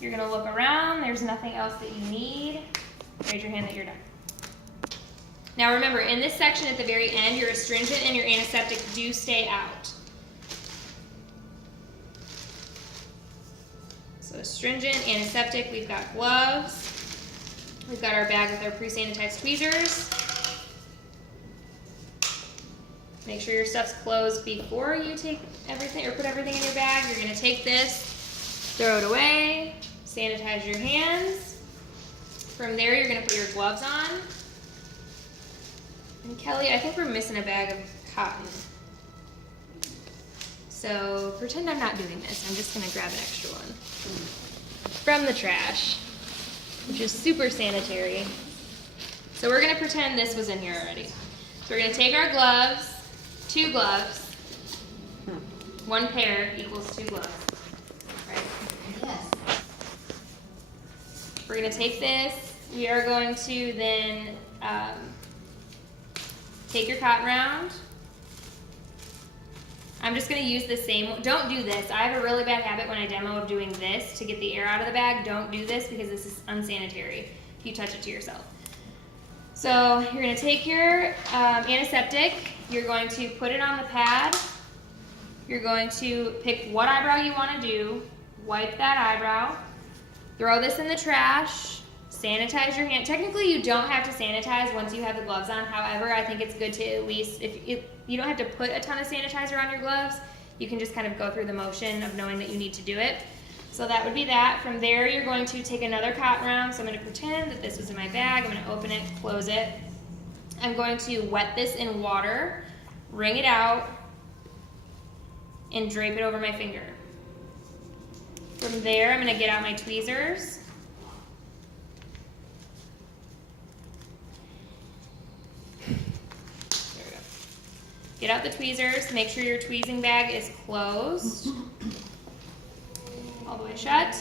You're gonna look around, there's nothing else that you need. Raise your hand that you're done. Now remember, in this section at the very end, your astringent and your antiseptic do stay out. So astringent, antiseptic, we've got gloves. We've got our bag with our pre-sanitized tweezers. Make sure your stuff's closed before you take everything or put everything in your bag. You're gonna take this, throw it away, sanitize your hands. From there, you're gonna put your gloves on. And Kelly, I think we're missing a bag of cotton. So pretend I'm not doing this. I'm just gonna grab an extra one from the trash, which is super sanitary. So we're gonna pretend this was in here already. So we're gonna take our gloves, 2 gloves, 1 pair equals 2 gloves, right? Yes. We're gonna take this. We are going to then take your cotton round. I'm just gonna use the same, don't do this. I have a really bad habit when I demo of doing this to get the air out of the bag. Don't do this because this is unsanitary if you touch it to yourself. So you're gonna take your antiseptic, you're going to put it on the pad, you're going to pick what eyebrow you wanna do, wipe that eyebrow, throw this in the trash, sanitize your hand. Technically you don't have to sanitize once you have the gloves on, however, I think it's good to at least, if you don't have to put a ton of sanitizer on your gloves, you can just kind of go through the motion of knowing that you need to do it. So that would be that. From there, you're going to take another cotton round. So I'm going to pretend that this was in my bag. I'm going to open it, close it. I'm going to wet this in water, wring it out, and drape it over my finger. From there, I'm going to get out my tweezers. There we go. Get out the tweezers. Make sure your tweezing bag is closed. All the way shut.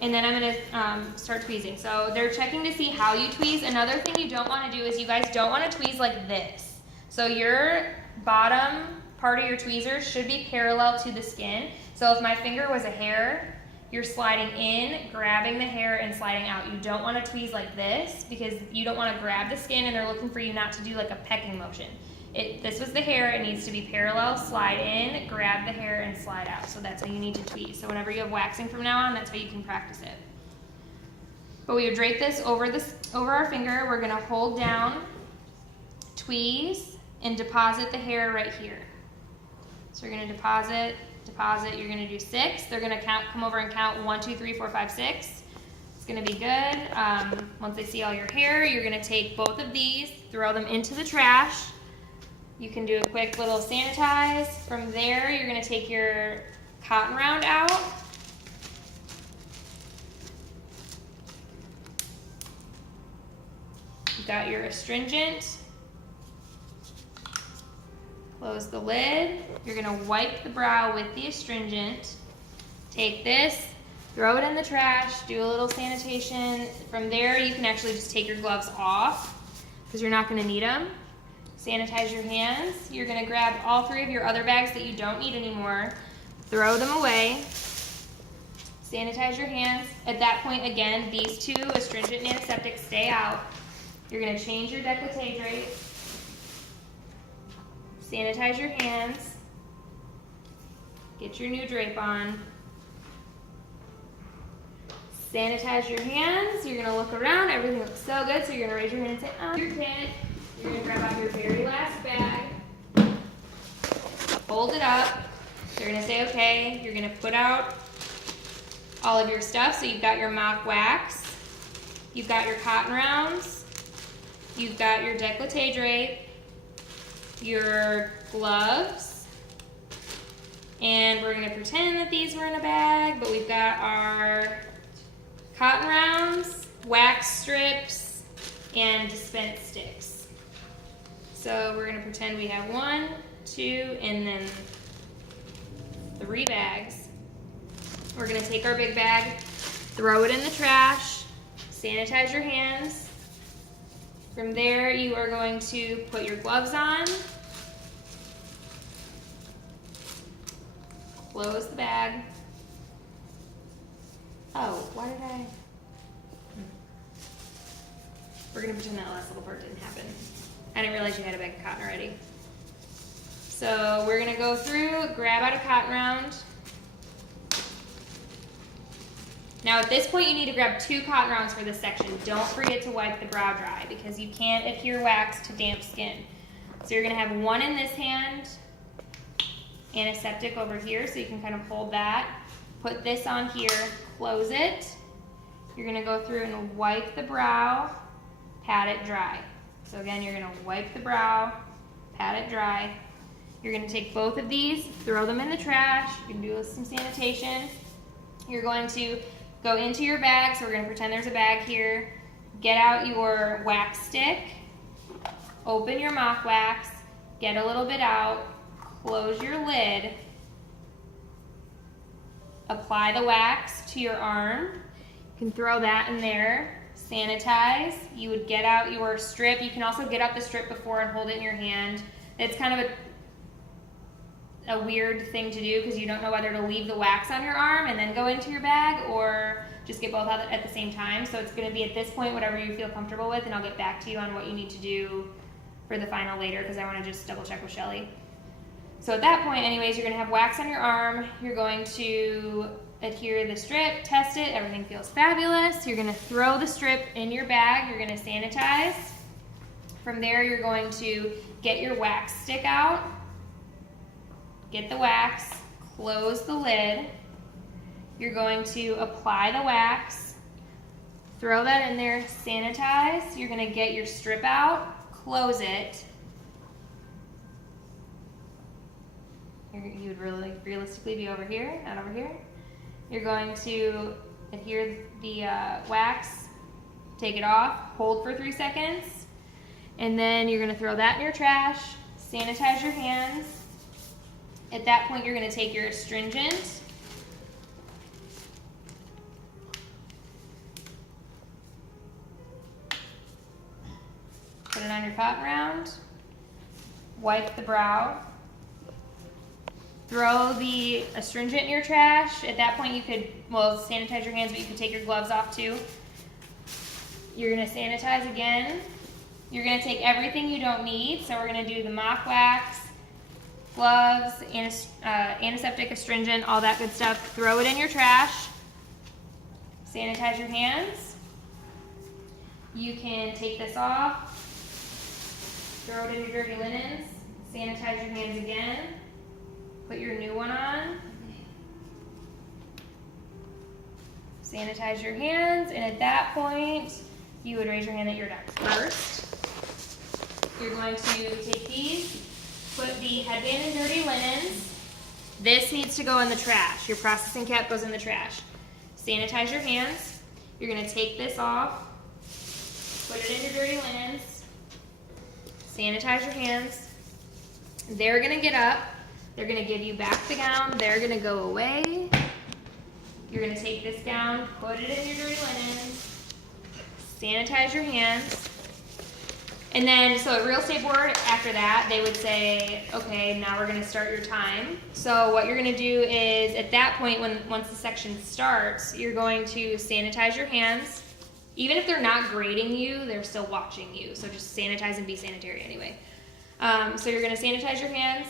And then I'm gonna start tweezing. So they're checking to see how you tweeze. Another thing you don't wanna do is you guys don't wanna tweeze like this. So your bottom part of your tweezers should be parallel to the skin. So if my finger was a hair, you're sliding in, grabbing the hair, and sliding out. You don't wanna tweeze like this because you don't wanna grab the skin and they're looking for you not to do like a pecking motion. This was the hair, it needs to be parallel, slide in, grab the hair, and slide out. So that's how you need to tweeze. So whenever you have waxing from now on, that's how you can practice it. But we would drape this over our finger. We're gonna hold down, tweeze, and deposit the hair right here. So you're gonna deposit, you're gonna do 6. They're gonna come over and count 1, 2, 3, 4, 5, 6. It's gonna be good. Once they see all your hair, you're gonna take both of these, throw them into the trash. You can do a quick little sanitize. From there, you're gonna take your cotton round out. You've got your astringent. Close the lid. You're gonna wipe the brow with the astringent. Take this, throw it in the trash, do a little sanitation. From there, you can actually just take your gloves off because you're not gonna need them. Sanitize your hands. You're gonna grab all 3 of your other bags that you don't need anymore, throw them away, sanitize your hands. At that point, again, these 2, astringent and antiseptic, stay out. You're gonna change your décolleté drape, sanitize your hands, get your new drape on, sanitize your hands. You're gonna look around, everything looks so good, so you're gonna raise your hand and say, oh, your kit. You're gonna grab out your very last bag, fold it up, you're gonna say okay, you're gonna put out all of your stuff. So you've got your mock wax, you've got your cotton rounds, you've got your décolleté drape, your gloves, and we're gonna pretend that these were in a bag, but we've got our cotton rounds, wax strips, and dispense sticks. So we're gonna pretend we have 1, 2, and then 3 bags. We're gonna take our big bag, throw it in the trash, sanitize your hands. From there, you are going to put your gloves on, close the bag, Oh, why did I? We're gonna pretend that last little part didn't happen. I didn't realize you had a bag of cotton already. So we're gonna go through, grab out a cotton round. Now at this point you need to grab 2 cotton rounds for this section. Don't forget to wipe the brow dry because you can't adhere wax to damp skin. So you're gonna have one in this hand, antiseptic over here, so you can kind of hold that. Put this on here, close it. You're gonna go through and wipe the brow, pat it dry. So again, you're gonna wipe the brow, pat it dry. You're gonna take both of these, throw them in the trash. You can do some sanitation. You're going to go into your bag, so we're gonna pretend there's a bag here. Get out your wax stick, open your mop wax, get a little bit out, close your lid, apply the wax to your arm. You can throw that in there, sanitize. You would get out your strip. You can also get out the strip before and hold it in your hand. It's kind of a weird thing to do because you don't know whether to leave the wax on your arm and then go into your bag or just get both out at the same time. So it's going to be at this point whatever you feel comfortable with, and I'll get back to you on what you need to do for the final later because I want to just double check with Shelly. So at that point anyways, you're going to have wax on your arm. You're going to adhere the strip, test it, everything feels fabulous. You're going to throw the strip in your bag. You're going to sanitize. From there you're going to get your wax stick out. Get the wax, close the lid. You're going to apply the wax, throw that in there, sanitize. You're gonna get your strip out, close it. You would really realistically be over here, not over here. You're going to adhere the wax, take it off, hold for 3 seconds, and then you're gonna throw that in your trash, sanitize your hands. At that point, you're going to take your astringent, put it on your cotton round, wipe the brow, throw the astringent in your trash. At that point, you could, well, sanitize your hands, but you could take your gloves off too. You're going to sanitize again. You're going to take everything you don't need. So we're going to do the mop wax, gloves, antiseptic, astringent, all that good stuff. Throw it in your trash. Sanitize your hands. You can take this off, throw it in your dirty linens, sanitize your hands again, put your new one on, sanitize your hands, and at that point, you would raise your hand that you're done. First, you're going to take these, put the headband in dirty linens. This needs to go in the trash. Your processing cap goes in the trash. Sanitize your hands. You're going to take this off, put it in your dirty linens, sanitize your hands. They're going to get up. They're going to give you back the gown. They're going to go away. You're going to take this down, put it in your dirty linens, sanitize your hands. And then, so at Real Estate Board, after that, they would say, okay, now we're going to start your time. So what you're going to do is, at that point, once the section starts, you're going to sanitize your hands. Even if they're not grading you, they're still watching you. So just sanitize and be sanitary anyway. So you're going to sanitize your hands.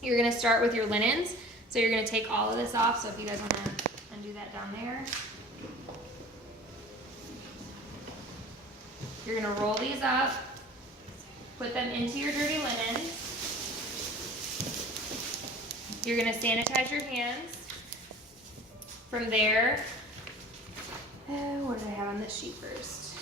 You're going to start with your linens. So you're going to take all of this off. So if you guys want to undo that down there. You're going to roll these up, put them into your dirty linens. You're going to sanitize your hands. From there, what did I have on this sheet first?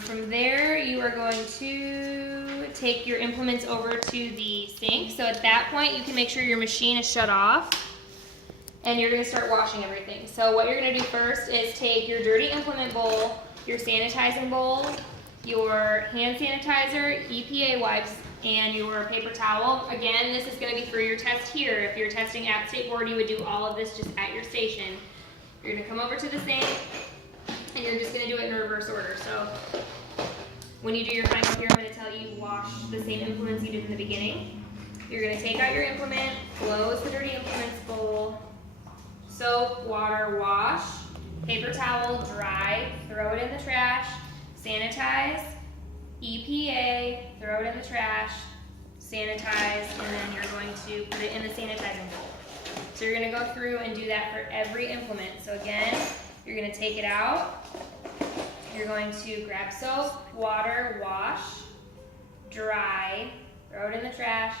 From there, you are going to take your implements over to the sink. So at that point, you can make sure your machine is shut off. And you're going to start washing everything. So what you're going to do first is take your dirty implement bowl, your sanitizing bowl, your hand sanitizer, EPA wipes, and your paper towel. Again, this is going to be for your test here. If you're testing at State Board, you would do all of this just at your station. You're going to come over to the sink, and you're just going to do it in reverse order. So when you do your final here, I'm going to tell you wash the same implements you did in the beginning. You're going to take out your implement, close the dirty implements bowl, soap, water, wash, paper towel, dry, throw it in the trash, sanitize, EPA, throw it in the trash, sanitize, and then you're going to put it in the sanitizing bowl. So you're gonna go through and do that for every implement. So again, you're gonna take it out. You're going to grab soap, water, wash, dry, throw it in the trash,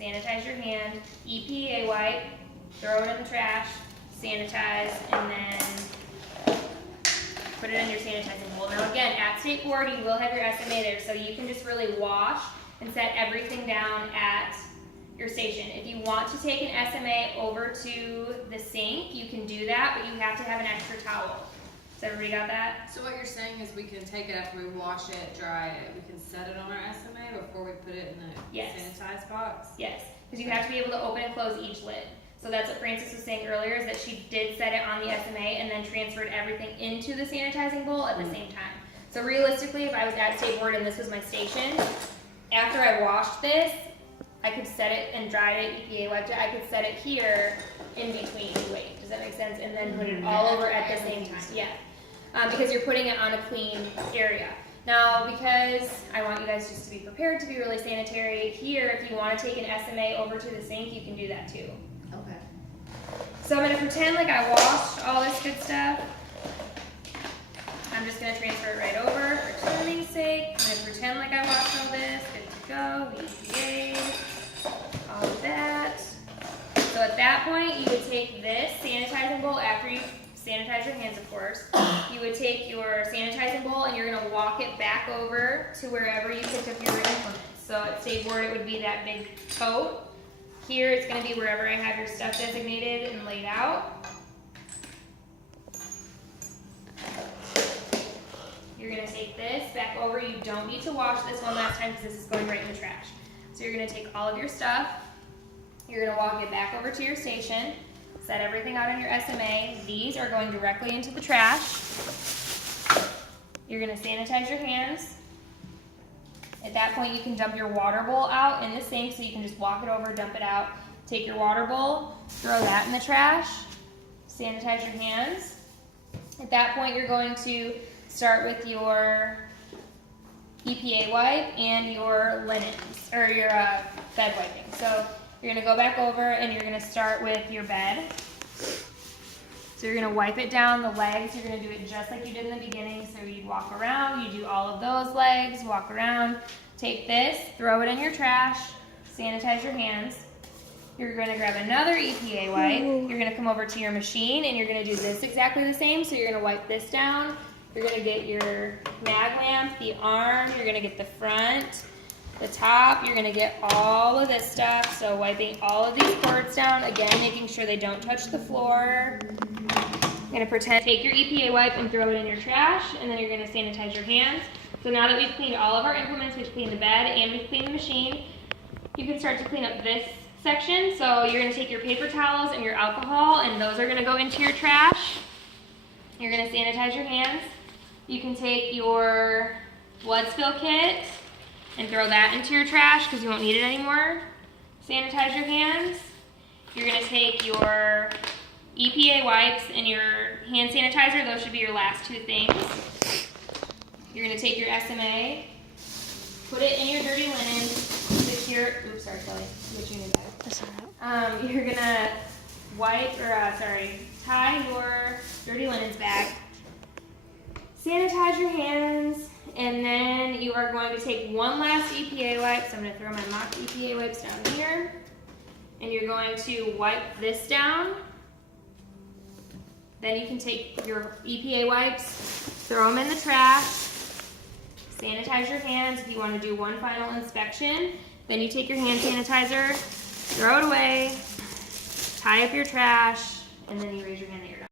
sanitize your hand, EPA wipe, throw it in the trash, sanitize, and then put it in your sanitizing bowl. Now again, at State Board, you will have your SMA there, so you can just really wash and set everything down at your station. If you want to take an SMA over to the sink, you can do that, but you have to have an extra towel. So everybody got that? So what you're saying is we can take it after we wash it, dry it, we can set it on our SMA before we put it in the sanitized box? Yes, because you have to be able to open and close each lid. So that's what Frances was saying earlier, is that she did set it on the SMA and then transferred everything into the sanitizing bowl at the same time. So realistically, if I was at State Board and this was my station, after I washed this, I could set it and dried it, EPA wiped it, I could set it here in between, wait, does that make sense? And then put it all over at the same time, yeah. Because you're putting it on a clean area. Now, because I want you guys just to be prepared to be really sanitary, here, if you want to take an SMA over to the sink, you can do that too. Okay. So I'm going to pretend like I washed all this good stuff. I'm just going to transfer it right over for cleaning's sake. I'm going to pretend like I washed all this. Good to go. EPA. All of that. So at that point, you would take this sanitizing bowl after you sanitize your hands, of course. You would take your sanitizing bowl and you're going to walk it back over to wherever you picked up your implements. So at State Board, it would be that big tote. Here, it's going to be wherever I have your stuff designated and laid out. You're going to take this back over. You don't need to wash this one last time because this is going right in the trash. So you're going to take all of your stuff. You're going to walk it back over to your station. Set everything out on your SMA. These are going directly into the trash. You're going to sanitize your hands. At that point, you can dump your water bowl out in the sink, so you can just walk it over, dump it out. Take your water bowl, throw that in the trash, sanitize your hands. At that point, you're going to start with your EPA wipe and your linens, or your bed wiping. So you're going to go back over and you're going to start with your bed. So you're going to wipe it down the legs. You're going to do it just like you did in the beginning. So you walk around, you do all of those legs, walk around, take this, throw it in your trash, sanitize your hands. You're going to grab another EPA wipe. You're going to come over to your machine and you're going to do this exactly the same. So you're going to wipe this down. You're going to get your mag lamp, the arm, you're going to get the front, the top, you're going to get all of this stuff. So wiping all of these cords down, again, making sure they don't touch the floor. You're going to pretend, take your EPA wipe and throw it in your trash, and then you're going to sanitize your hands. So now that we've cleaned all of our implements, we've cleaned the bed and we've cleaned the machine, you can start to clean up this section. So you're going to take your paper towels and your alcohol, and those are going to go into your trash. You're going to sanitize your hands. You can take your blood spill kit and throw that into your trash because you won't need it anymore. Sanitize your hands. You're going to take your EPA wipes and your hand sanitizer. Those should be your last two things. You're going to take your SMA, put it in your dirty linen, secure, oops, sorry, Kelly, what you need that. That's all right. You're going to tie your dirty linens back, sanitize your hands, and then you are going to take one last EPA wipe. So I'm going to throw my mock EPA wipes down here. And you're going to wipe this down. Then you can take your EPA wipes, throw them in the trash, sanitize your hands. If you want to do one final inspection, then you take your hand sanitizer, throw it away, tie up your trash, and then you raise your hand that you're